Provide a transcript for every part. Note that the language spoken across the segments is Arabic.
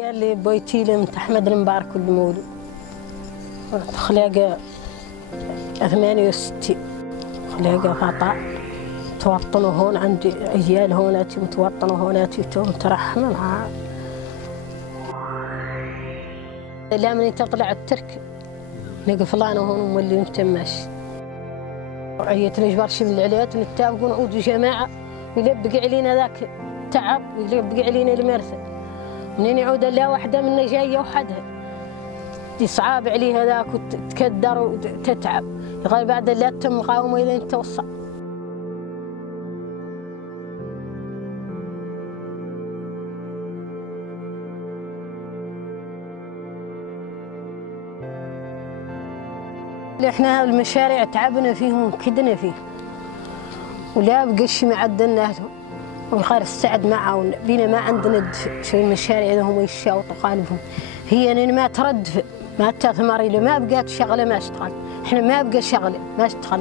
قال لي بويتي لي من أحمد المبارك المولود خلاقة 68 خلاقة فطاع توطنوا هون عندي عيال هوناتي متوطنوا هوناتي مترحمة معاه. لا من تطلع الترك نقفلانه هون ومولي متماشي عيت نجبرش من العليات نتابقوا ونعودوا جماعة ويلبق علينا ذاك تعب ويلبق علينا المرثى منين يعود لا واحدة منا جاية وحدها يصعب عليها ذاك وتكدر وتتعب يقال بعد لا تم مقاومة إلى توصل. احنا المشاريع تعبنا فيهم وكدنا فيه ولا بقش معدلنا لهم والخير السعد معاون بينا ما عندنا دفء شو المشاريع لهم يشاوطوا قالبهم هي ان ما تردفئ ما تثمر ما بقات شغله ما اشتغل احنا ما بقى شغله ما اشتغل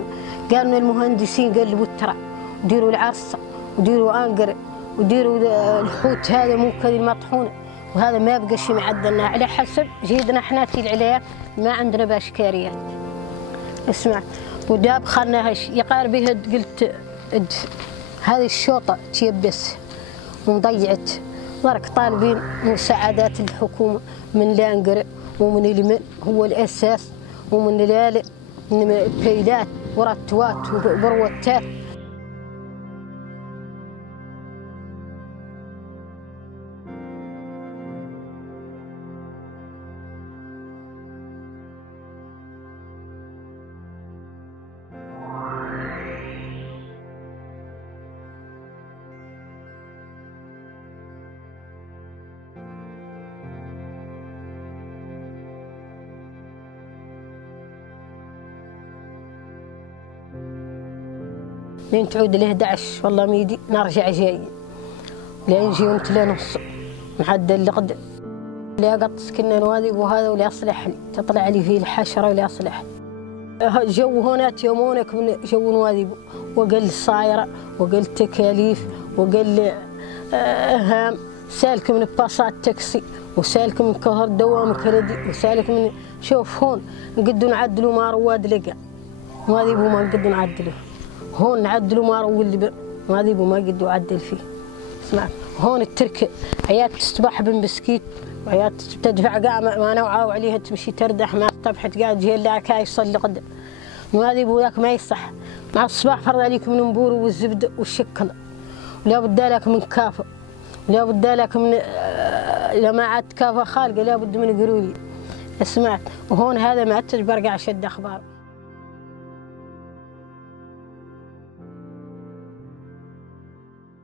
قالوا المهندسين قلبوا الترع وديروا العرصه وديروا انقر وديروا الحوت هذا مو كذا المطحونه وهذا ما بقى شيء معدلنا على حسب جيدنا احنا في العليا ما عندنا باشكاريات. اسمع وداب خلنا هش يقار بها قلت هذه الشوطة تيبس ومضيعت ضرك طالبين مساعدات الحكومة من لانقر ومن المن هو الأساس ومن الالئ من البيلات ورتوات وبروتات. لين تعود له 11 والله ميدي نرجع جاي لين نجي ونت لنص محد اللي قد لا قط سكننا نواذب وهذا ولا يصلح لي تطلع لي فيه الحشره ولا يصلح لي جو هونات يومونك من جو نواذب وقل صايره وقل تكاليف وقل اهام سالك من باصات تاكسي وسالك من كهر دوام كردي وسالك من شوف هون نقدو نعدلوا ما رواد لقى نواذب وما نقدو نعدلوا هون نعدلوا ما رواد ما ذيبوا ما قدوا عدل فيه. اسمع هون الترك عيات تسبح بمسكيت وعيات تدفع قاع ما نوعاو عليها تمشي تردح ما طبحت قاعد جهل لا كاي يصلي قدام ما ذيبوا ذاك ما يصح مع الصباح فرض عليك من النبور والزبده والشكل ولا بد لك من كافه ولا بد لك من اذا ما عاد كافه خالقه لا بد من قرولي. اسمعت وهون هذا ما تجبر قاع شد اخبار.